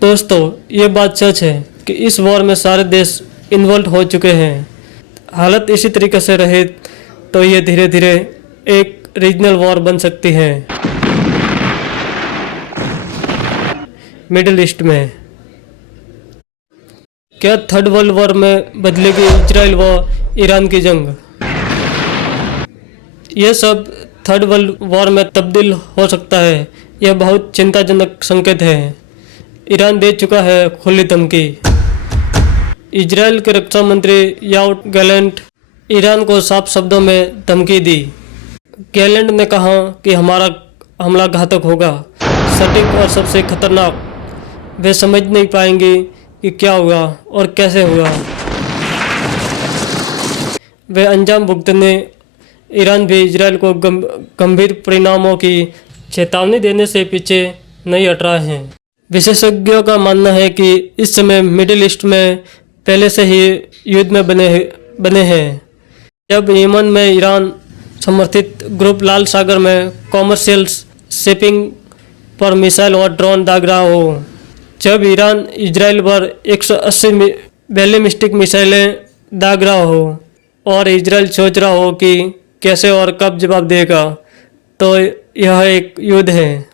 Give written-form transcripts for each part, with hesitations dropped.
दोस्तों, ये बात सच है कि इस वॉर में सारे देश इन्वॉल्व हो चुके हैं। हालत इसी तरीके से रहे तो ये धीरे धीरे एक रीजनल वॉर बन सकती है मिडिल ईस्ट में। क्या थर्ड वर्ल्ड वॉर में बदलेगी इजराइल व ईरान की जंग? यह सब थर्ड वर्ल्ड वॉर में तब्दील हो सकता है। यह बहुत चिंताजनक संकेत है। ईरान दे चुका है खुली धमकी। इजराइल के रक्षा मंत्री योआव गैलेंट ईरान को साफ शब्दों में धमकी दी। गैलेंट ने कहा कि हमारा हमला घातक होगा, सटीक और सबसे खतरनाक। वे समझ नहीं पाएंगे कि क्या हुआ और कैसे हुआ। वे अंजाम भुगतने। ईरान भी इजराइल को गंभीर परिणामों की चेतावनी देने से पीछे नहीं हट रहा है। विशेषज्ञों का मानना है कि इस समय मिडिल ईस्ट में पहले से ही युद्ध में बने हैं। जब यमन में ईरान समर्थित ग्रुप लाल सागर में कॉमर्शियल शिपिंग पर मिसाइल और ड्रोन दाग रहा हो, जब ईरान इजराइल पर 180 बैलिस्टिक मिसाइलें दाग रहा हो और इजराइल सोच रहा हो कि कैसे और कब जवाब देगा, तो यह एक युद्ध है।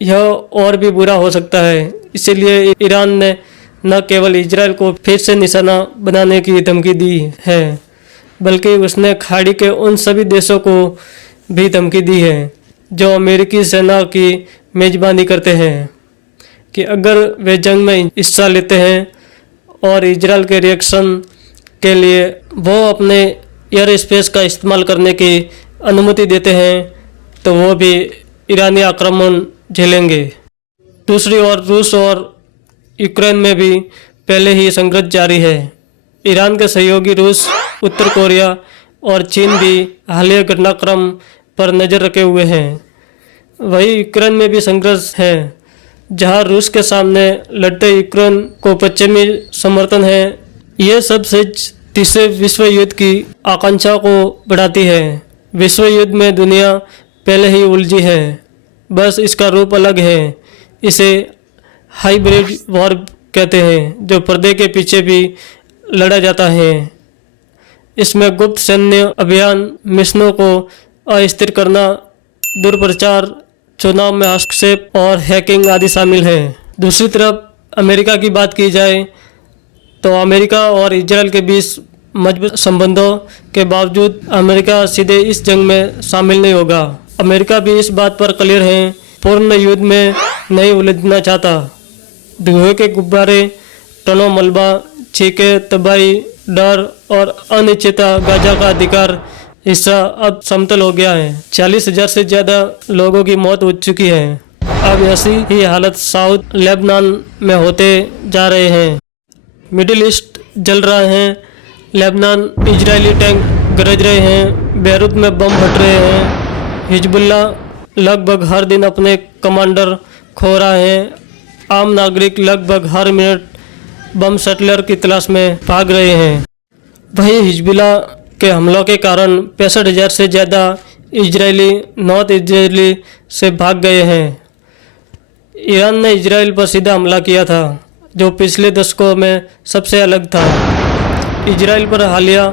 यह और भी बुरा हो सकता है। इसीलिए ईरान ने न केवल इजराइल को फिर से निशाना बनाने की धमकी दी है, बल्कि उसने खाड़ी के उन सभी देशों को भी धमकी दी है जो अमेरिकी सेना की मेजबानी करते हैं कि अगर वे जंग में हिस्सा लेते हैं और इजराइल के रिएक्शन के लिए वो अपने एयर स्पेस का इस्तेमाल करने की अनुमति देते हैं, तो वो भी ईरानी आक्रमण झेलेंगे। दूसरी ओर रूस और यूक्रेन में भी पहले ही संघर्ष जारी है। ईरान के सहयोगी रूस, उत्तर कोरिया और चीन भी हालिया घटनाक्रम पर नज़र रखे हुए हैं। वहीं यूक्रेन में भी संघर्ष है, जहां रूस के सामने लड़ते यूक्रेन को पश्चिमी समर्थन है। यह सब चीज तीसरे विश्व युद्ध की आकांक्षा को बढ़ाती है। विश्व युद्ध में दुनिया पहले ही उलझी है, बस इसका रूप अलग है। इसे हाइब्रिड वॉर कहते हैं, जो पर्दे के पीछे भी लड़ा जाता है। इसमें गुप्त सैन्य अभियान, मिशनों को अस्थिर करना, दुष्प्रचार, चुनाव में हस्तक्षेप और हैकिंग आदि शामिल है। दूसरी तरफ अमेरिका की बात की जाए तो अमेरिका और इजराइल के बीच मजबूत संबंधों के बावजूद अमेरिका सीधे इस जंग में शामिल नहीं होगा। अमेरिका भी इस बात पर क्लियर है, पूर्ण युद्ध में नहीं उलझना चाहता। धुएं के गुब्बारे, टनों मलबा, छींके, तबाही, डर और अनिश्चितता गाजा का अधिकार हिस्सा अब समतल हो गया है। 40,000 से ज़्यादा लोगों की मौत हो चुकी है। अब ऐसी ही हालत साउथ लेबनान में होते जा रहे हैं। मिडिल ईस्ट जल रहा है। लेबनान इजरायली टैंक गरज रहे हैं। बेरूत में बम फट रहे हैं। हिजबुल्ला लगभग हर दिन अपने कमांडर खो रहा है। आम नागरिक लगभग हर मिनट बम शटलर की तलाश में भाग रहे हैं। वहीं हिजबुल्ला के हमलों के कारण 65,000 से ज़्यादा इजरायली नॉर्थ इजरायली से भाग गए हैं। ईरान ने इजराइल पर सीधा हमला किया था, जो पिछले दशकों में सबसे अलग था। इजराइल पर हालिया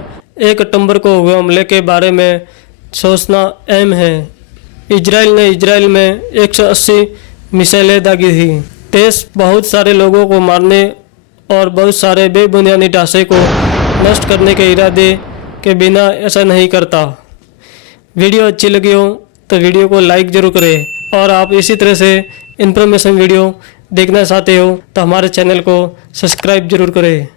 1 अक्टूबर को हुए हमले के बारे में सोचना अहम है। इजराइल ने इजराइल में 180 मिसाइलें दागी थी। देश बहुत सारे लोगों को मारने और बहुत सारे बेबुनियादी ढांचे को नष्ट करने के इरादे के बिना ऐसा नहीं करता। वीडियो अच्छी लगी हो तो वीडियो को लाइक ज़रूर करें, और आप इसी तरह से इन्फॉर्मेशन वीडियो देखना चाहते हो तो हमारे चैनल को सब्सक्राइब जरूर करें।